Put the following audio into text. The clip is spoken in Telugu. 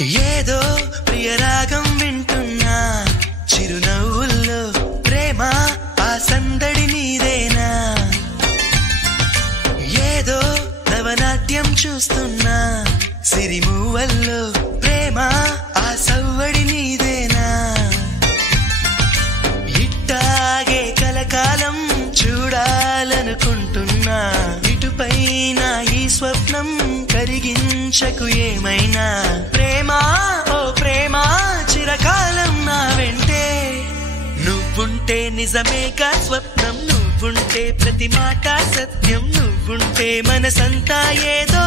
ఏదో ప్రియరాగం వింటున్నా చిరునవ్వుల్లో ప్రేమ ఆ సందడి నీదేనా ఏదో నవనాట్యం చూస్తున్నా సిరిమూవల్లో ప్రేమ ఆ సవ్వడి నీదేనా ఇట్టాగే కలకాలం చూడాలనుకుంటున్నా ఇటుపైన ఈ స్వప్నం కరిగించకు ఏమైనా ప్రేమ ఓ ప్రేమ చిరకాలం నా వెంటే నువ్వుంటే నిజమేగా స్వప్నం నువ్వుంటే ప్రతి మాట సత్యం నువ్వుంటే మనసంతా ఏదో